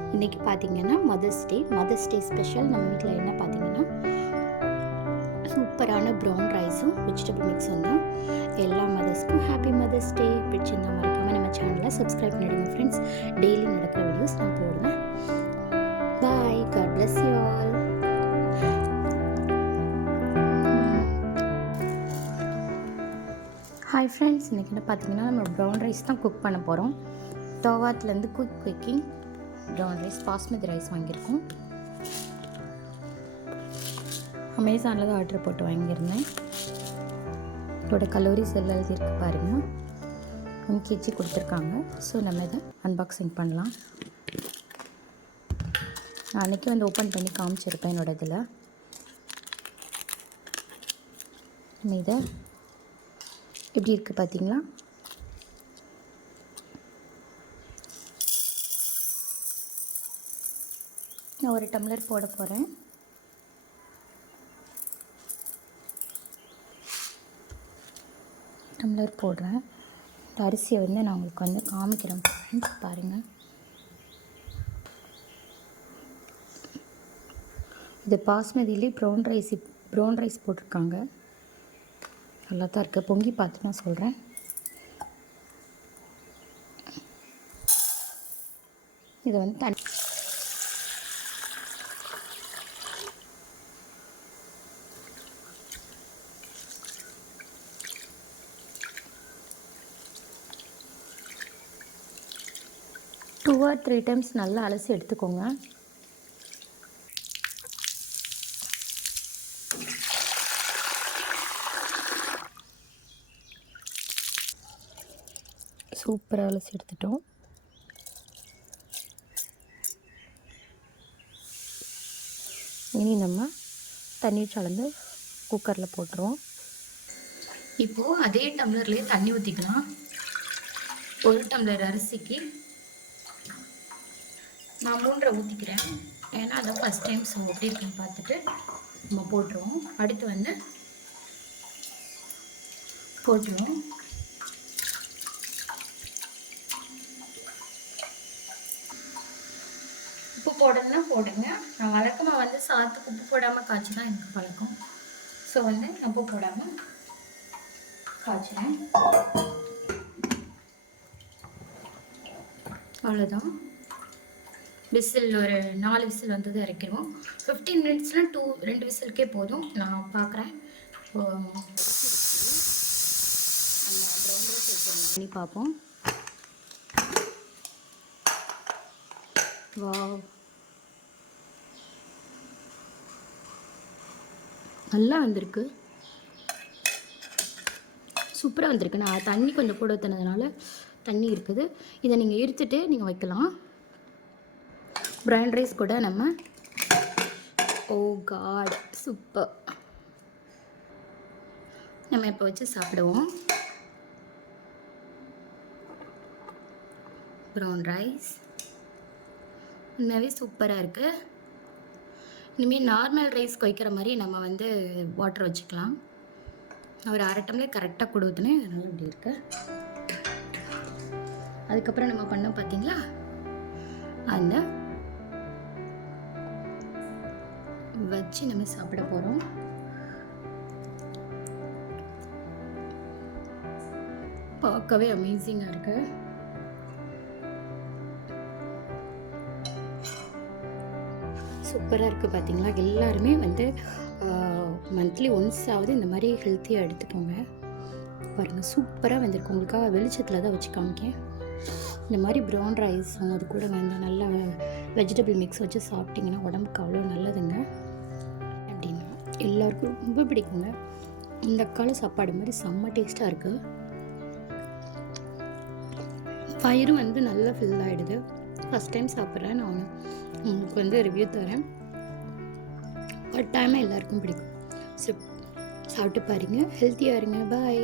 இன்றைக்கி பார்த்திங்கன்னா mother's day special. நம்ம வீட்டில் என்ன பார்த்திங்கன்னா சூப்பரான ப்ரௌன் ரைஸும் வெஜிடபிள் மிக்ஸும் தான். எல்லா மதர்ஸ்க்கும் ஹாப்பி மதர்ஸ் டே. பிடிச்சிருந்தா மறக்காமல் நம்ம சேனலை சப்ஸ்கிரைப் பண்ணிவிடுங்க ஃப்ரெண்ட்ஸ். டெய்லி நடக்கிற வீடியோஸ் நான் போடுவேன். Bye, God bless you all. Hi friends, இன்றைக்கி என்ன பார்த்தீங்கன்னா நம்ம ப்ரௌன் ரைஸ் தான் குக் பண்ண போகிறோம். டோவாட்லேருந்து cooking brown rice basmati rice வாங்கியிருக்கோம். அமேசானில் தான் ஆர்டர் போட்டு வாங்கியிருந்தேன். இதோட கலோரிஸ் எல்லாம் எழுதியிருக்கு பாருங்கள். 1 kg கொடுத்துருக்காங்க. ஸோ நம்ம இதை அன்பாக்சிங் பண்ணலாம். நான் அன்றைக்கி வந்து ஓப்பன் பண்ணி காமிச்சிருப்பேன் என்னோட இதில். நம்ம இதை எப்படி இருக்குது பார்த்தீங்களா? நான் ஒரு டம்ளர் போட போகிறேன். டம்ளர் போடுறேன். இந்த அரிசியை வந்து நான் உங்களுக்கு வந்து காமிக்கிறேன் ஃப்ரெண்ட்ஸ், பாருங்கள். இது பாஸ்மதியிலே ப்ரௌன் ரைஸ் போட்டிருக்காங்க. நல்லா தான் இருக்குது. பொங்கி பார்த்து நான் சொல்கிறேன். இதை வந்து தண்ணி டூ ஆர் 3 டைம்ஸ் நல்லா அலசி எடுத்துக்கோங்க. சூப்பராக அலசி எடுத்துட்டோம். இனி நம்ம தண்ணீர் கலந்து குக்கரில் போட்டுருவோம். இப்போது அதே டம்ளர்லேயே தண்ணி ஊற்றிக்கலாம். 1 டம்ளர் அரிசிக்கு நான் 3 ஊற்றிக்கிறேன். ஏன்னா அதான் ஃபஸ்ட் டைம். ஸோ எப்படி இருக்குன்னு பார்த்துட்டு நம்ம போட்டுருவோம். அடுத்து வந்து போட்டுருவோம். உப்பு போடணுன்னா போடுங்க. நான் வழக்கமாக வந்து சாத்துக்கு உப்பு போடாமல் காய்ச்சி தான் எனக்கு பழக்கம். ஸோ வந்து உப்பு போடாமல் காய்ச்சினேன். அவ்வளோதான். விசில் ஒரு 4 விசில் வந்தது இறக்கிடுவோம். 15 மினிட்ஸில் 2 விசிலுக்கே போதும். நான் பார்க்குறேன். பண்ணி பார்ப்போம். வாவ், நல்லா வந்திருக்கு. சூப்பராக வந்திருக்கு. நான் தண்ணி கொஞ்சம் கூட ஊற்றினதுனால தண்ணி இருக்குது. இதை நீங்கள் இருத்துட்டு நீங்கள் வைக்கலாம். ப்ரௌன் ரைஸ் கூட நம்ம ஓ காட் சூப்பர். நம்ம இப்போ வச்சு சாப்பிடுவோம். ப்ரௌன் ரைஸ் உண்மையாகவே சூப்பராக இருக்குது. இனிமேல் நார்மல் ரைஸ் கொய்க்கிற மாதிரி நம்ம வந்து வாட்டர் வச்சுக்கலாம். ஒரு 1/2 டம்ளர் கரெக்டாக கொடுத்துனேன். அதனால் இப்படி இருக்கு. அதுக்கப்புறம் நம்ம பண்ணோம் பார்த்தீங்களா, அந்த வச்சு நம்ம சாப்பிட போகிறோம். பார்க்கவே அமேசிங்காக இருக்கு. சூப்பராக இருக்குது பார்த்தீங்களா? எல்லாருமே வந்து மந்த்லி ஒன்ஸாவது இந்த மாதிரி ஹெல்த்தியாக எடுத்துக்கோங்க. பாருங்கள், சூப்பராக வந்திருக்கு. உங்களுக்காக வெளிச்சத்தில் தான் வச்சு காமிக்கேன். இந்த மாதிரி ப்ரௌன் ரைஸும் அது கூட வந்து நல்லா வெஜிடபிள் மிக்ஸ் வச்சு சாப்பிட்டிங்கன்னா உடம்புக்கு அவ்வளோ நல்லதுங்க. அப்படின்னா எல்லாருக்கும் ரொம்ப பிடிக்குங்க. இந்த கால சாப்பாடு மாதிரி செம்ம டேஸ்ட்டாக இருக்குது. பயிரும் வந்து நல்லா ஃபில் ஆகிடுது. ஃபஸ்ட் டைம் சாப்பிட்றேன் நான். உங்களுக்கு வந்து ரிவ்யூ தரேன். கட்டாயமாக எல்லாருக்கும் பிடிக்கும். ஸோ சாப்பிட்டு பாருங்கள். ஹெல்த்தியாக இருங்க. பாய்.